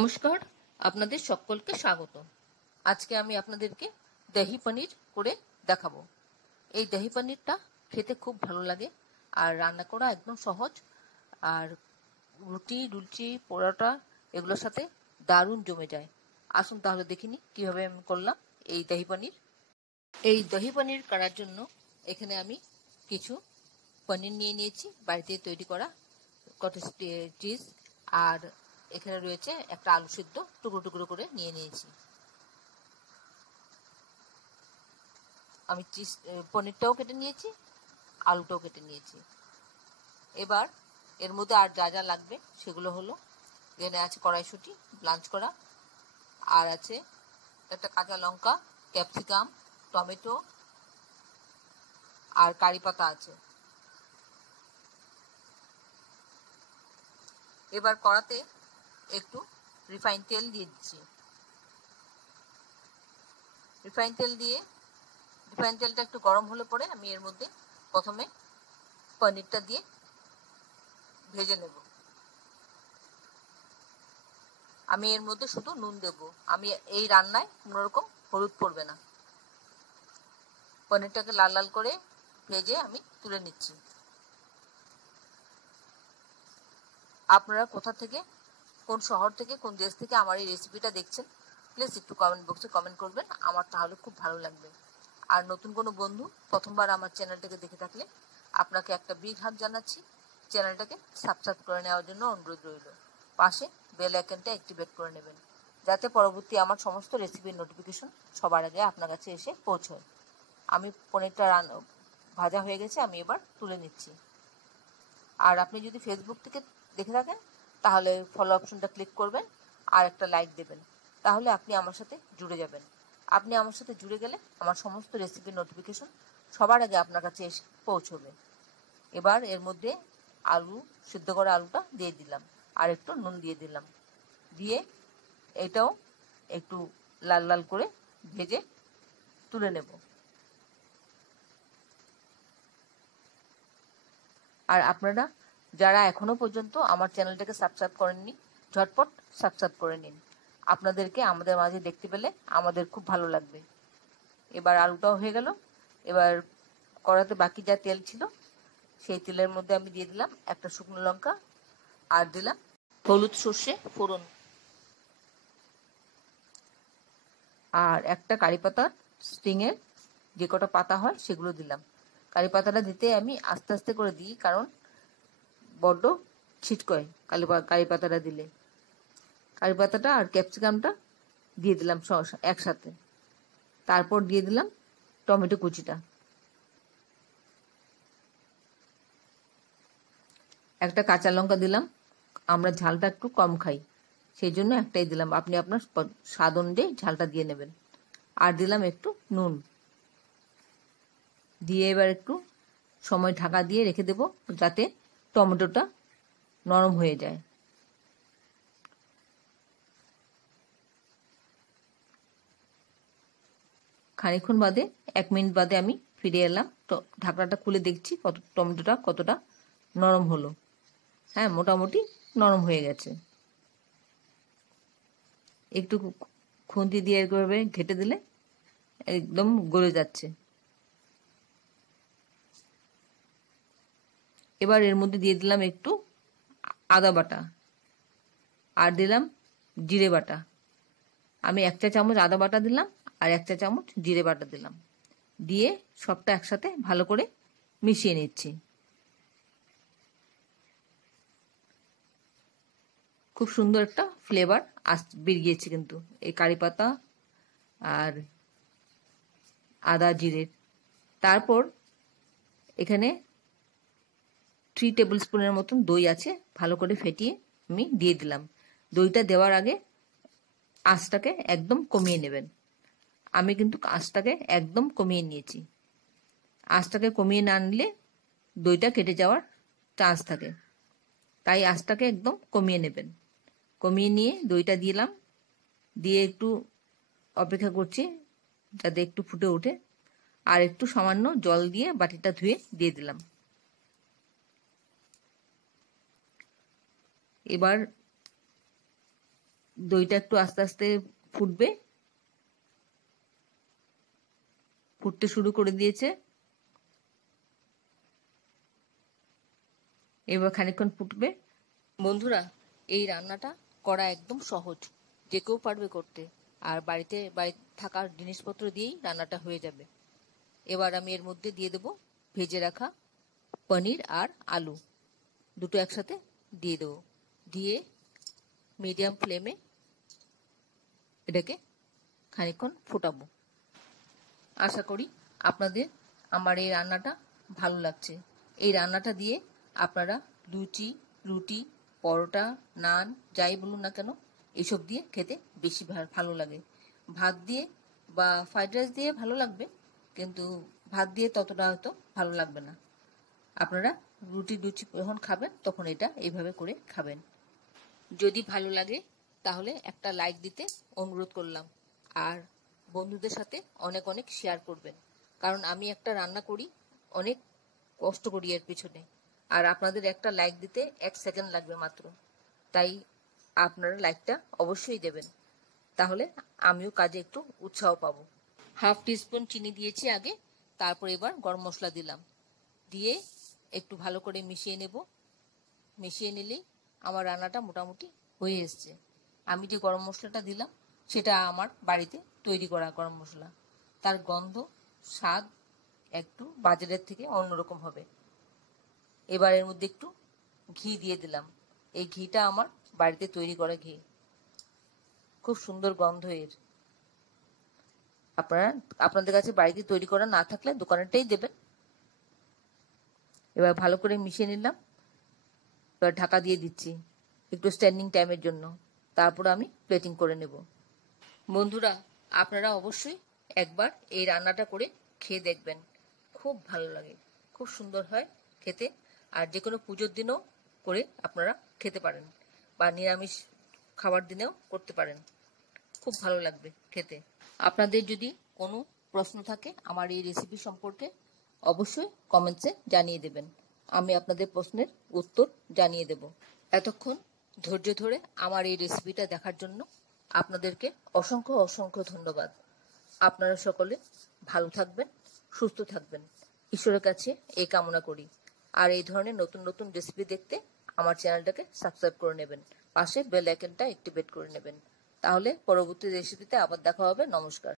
নমস্কার, আপনাদের সকলকে স্বাগত। আজকে আমি আপনাদেরকে দহি পনির করে দেখাবো। এই দহি পনিরটা খেতে খুব ভালো লাগে আর রান্না করা একদম সহজ। আর রুটি, লুচি, পরোটা এগুলোর সাথে দারুণ জমে যায়। আসুন তাহলে দেখিনি কিভাবে আমি করলাম এই দহি পনির। এই দহি পনির করার জন্য এখানে আমি কিছু পনির নিয়ে নিয়েছি, বাড়িতে তৈরি করা কটেজ চিজ। আর এখানে রয়েছে একটা আলু সিদ্ধ টুকরো টুকরো করে নিয়ে নিয়েছি। আমি পনিরটাও কেটে নিয়েছি, আলুটাও কেটে নিয়েছি। এবার এর মধ্যে আর যা যা লাগবে সেগুলো হলো, এখানে আছে কড়াইশুঁটি ব্লাঞ্চ করা, আর আছে একটা কাঁচা লঙ্কা, ক্যাপসিকাম, টমেটো আর কারি পাতা আছে। এবার কড়াতে একটু রিফাইন তেল দিয়ে দিচ্ছি। রিফাইন তেলটা একটু গরম হলে পরে আমি এর মধ্যে প্রথমে পনিরটা দিয়ে ভেজে নেব। আমি এর মধ্যে শুধু নুন দেব, আমি এই রান্নায় কোনো রকম হলুদ পড়বে না। পনিরটাকে লাল লাল করে ভেজে আমি তুলে নিচ্ছি। আপনারা কোথা থেকে, কোন শহর থেকে, কোন দেশ থেকে আমার এই রেসিপিটা দেখছেন প্লিজ একটু কমেন্ট বক্সে কমেন্ট করবেন, আমার তাহলে খুব ভালো লাগবে। আর নতুন কোনো বন্ধু প্রথমবার আমার চ্যানেলটাকে দেখে থাকলে আপনাকে একটা বিগ হাগ জানাচ্ছি, চ্যানেলটাকে সাবস্ক্রাইব করে নেওয়ার জন্য অনুরোধ রইল। পাশে বেল আইকনটা অ্যাক্টিভেট করে নেবেন, যাতে পরবর্তী আমার সমস্ত রেসিপির নোটিফিকেশন সবার আগে আপনার কাছে এসে পৌঁছয়। আমি পনিরটা ভাজা হয়ে গেছে, আমি এবার তুলে নিচ্ছি। আর আপনি যদি ফেসবুক থেকে দেখে থাকেন তাহলে ফলো অপশনটা ক্লিক করবেন আর একটা লাইক দেবেন, তাহলে আপনি আমার সাথে জুড়ে যাবেন। আপনি আমার সাথে জুড়ে গেলে আমার সমস্ত রেসিপির নোটিফিকেশন সবার আগে আপনার কাছে এসে পৌঁছবে। এবার এর মধ্যে সিদ্ধ করা আলুটা দিয়ে দিলাম আর একটু নুন দিয়ে দিলাম, দিয়ে এটাও একটু লাল লাল করে ভেজে তুলে নেব। আর আপনারা যারা এখনো পর্যন্ত আমার চ্যানেলটাকে সাবস্ক্রাইব করেননি, ঝটপট সাবস্ক্রাইব করে নিন। আপনাদেরকে আমাদের মাঝে দেখতে পেলে আমাদের খুব ভালো লাগবে। এবার আলুটাও হয়ে গেল। এবার কড়াতে বাকি যা তেল ছিল সেই তেলের মধ্যে আমি দিয়ে দিলাম একটা শুকনো লঙ্কা আর দিলাম হলুদ সর্ষে ফোড়ন আর একটা কারি পাতার স্টিংয়ের যে কটা পাতা হয় সেগুলো দিলাম। কারি পাতাটা দিতে আমি আস্তে আস্তে করে দিই, কারণ বড্ড ছিটকয় কারি পাতাটা দিলে। কারি পাতাটা আর ক্যাপসিকামটা দিয়ে দিলাম একসাথে। তারপর দিয়ে দিলাম টমেটো কুচিটা। একটা কাঁচা লঙ্কা দিলাম, আমরা ঝালটা একটু কম খাই সেই জন্য একটাই দিলাম, আপনি আপনার স্বাদ অনুযায়ী ঝালটা দিয়ে নেবেন। আর দিলাম একটু নুন দিয়ে এবার একটু সময় ঢাকা দিয়ে রেখে দেব, যাতে টমেটোটা নরম হয়ে যায়। খানিকক্ষণ বাদে 1 মিনিট বাদে আমি ফিরে এলাম, তো ঢাকনাটা খুলে দেখছি টমেটোটা কতটা নরম হলো। হ্যাঁ, মোটামুটি নরম হয়ে গেছে। একটু খুন্তি দিয়ে এভাবে ঘেটে দিলে একদম গলে যাচ্ছে। এবার এর মধ্যে দিয়ে দিলাম একটু আদা বাটা আর দিলাম জিরে বাটা। আমি 1 চা চামচ আদা বাটা দিলাম আর 1 চা চামচ জিরে বাটা দিলাম, দিয়ে সবটা একসাথে ভালো করে মিশিয়ে নিচ্ছি। খুব সুন্দর একটা ফ্লেভার বেরিয়েছে কিন্তু এই কারি পাতা আর আদা জিরের। তারপর এখানে 3 টেবিল স্পুনের মতন দই আছে, ভালো করে ফেটিয়ে আমি দিয়ে দিলাম। দইটা দেওয়ার আগে আঁচটাকে একদম কমিয়ে নেবেন। আমি কিন্তু আঁচটাকে একদম কমিয়ে নিয়েছি। আঁচটাকে কমিয়ে না নিলে দইটা কেটে যাওয়ার চান্স থাকে, তাই আঁচটাকে একদম কমিয়ে নেবেন। কমিয়ে নিয়ে দইটা দিলাম, দিয়ে একটু অপেক্ষা করছি যাতে একটু ফুটে ওঠে, আর একটু সামান্য জল দিয়ে বাটিটা ধুয়ে দিয়ে দিলাম। এবার দইটা একটু আস্তে আস্তে ফুটবে, ফুটতে শুরু করে দিয়েছে। এবার খানিকক্ষণ ফুটবে। বন্ধুরা, এই রান্নাটা করা একদম সহজ, যে কেউ পারবে করতে, আর বাড়িতে থাকার জিনিসপত্র দিয়েই রান্নাটা হয়ে যাবে। এবার আমি এর মধ্যে দিয়ে দেব ভেজে রাখা পনির আর আলু, দুটো একসাথে দিয়ে দেবো। দিয়ে মিডিয়াম ফ্লেমে এটাকে খানিকক্ষণ ফোটাবো। আশা করি আপনাদের আমার এই রান্নাটা ভালো লাগছে। এই রান্নাটা দিয়ে আপনারা লুচি, রুটি, পরোটা, নান যাই বলুন না কেন, এসব দিয়ে খেতে বেশি ভালো লাগে। ভাত দিয়ে বা ফ্রাইড রাইস দিয়ে ভালো লাগবে, কিন্তু ভাত দিয়ে ততটা হয়তো ভালো লাগবে না। আপনারা রুটি লুচি যখন খাবেন তখন এটা এইভাবে করে খাবেন। যদি ভালো লাগে তাহলে একটা লাইক দিতে অনুরোধ করলাম, আর বন্ধুদের সাথে অনেক অনেক শেয়ার করবেন, কারণ আমি একটা রান্না করি, অনেক কষ্ট করি এর পিছনে, আর আপনাদের একটা লাইক দিতে 1 সেকেন্ড লাগবে মাত্র। তাই আপনারা লাইকটা অবশ্যই দেবেন, তাহলে আমিও কাজে একটু উৎসাহ পাবো। হাফ টিস্পুন চিনি দিয়েছি আগে, তারপর এবার গরম মশলা দিলাম, দিয়ে একটু ভালো করে মিশিয়ে নেব। মিশিয়ে নিলেই আমার রান্নাটা মোটামুটি হয়ে এসছে। আমি যে গরম মশলাটা দিলাম সেটা আমার বাড়িতে তৈরি করা গরম মশলা, তার গন্ধ স্বাদ একটু বাজারের থেকে অন্যরকম হবে। এবার এর মধ্যে একটু ঘি দিয়ে দিলাম। এই ঘিটা আমার বাড়িতে তৈরি করা ঘি, খুব সুন্দর গন্ধ এর। আপনাদের কাছে বাড়িতে তৈরি করা না থাকলে দোকানেরটাই দেবেন। এবার ভালো করে মিশিয়ে নিলাম। এবার ঢাকা দিয়ে দিচ্ছি একটু স্ট্যান্ডিং টাইমের জন্য, তারপর আমি প্লেটিং করে নেব। বন্ধুরা, আপনারা অবশ্যই একবার এই রান্নাটা করে খেয়ে দেখবেন, খুব ভালো লাগে, খুব সুন্দর হয় খেতে। আর যে কোনো পুজোর দিনেও করে আপনারা খেতে পারেন, বা নিরামিষ খাবার দিনেও করতে পারেন, খুব ভালো লাগবে খেতে। আপনাদের যদি কোনো প্রশ্ন থাকে আমার এই রেসিপি সম্পর্কে, অবশ্যই কমেন্টসে জানিয়ে দেবেন, আমি আপনাদের প্রশ্নের উত্তর জানিয়ে দেব। এতক্ষণ ধৈর্য ধরে আমার এই রেসিপিটা দেখার জন্য আপনাদেরকে অসংখ্য অসংখ্য ধন্যবাদ। আপনারা সকলে ভালো থাকবেন, সুস্থ থাকবেন, ঈশ্বরের কাছে এই কামনা করি। আর এই ধরনের নতুন নতুন রেসিপি দেখতে আমার চ্যানেলটাকে সাবস্ক্রাইব করে নেবেন, পাশে বেল আইকনটা অ্যাক্টিভেট করে নেবেন। তাহলে পরবর্তী রেসিপিতে আবার দেখা হবে। নমস্কার।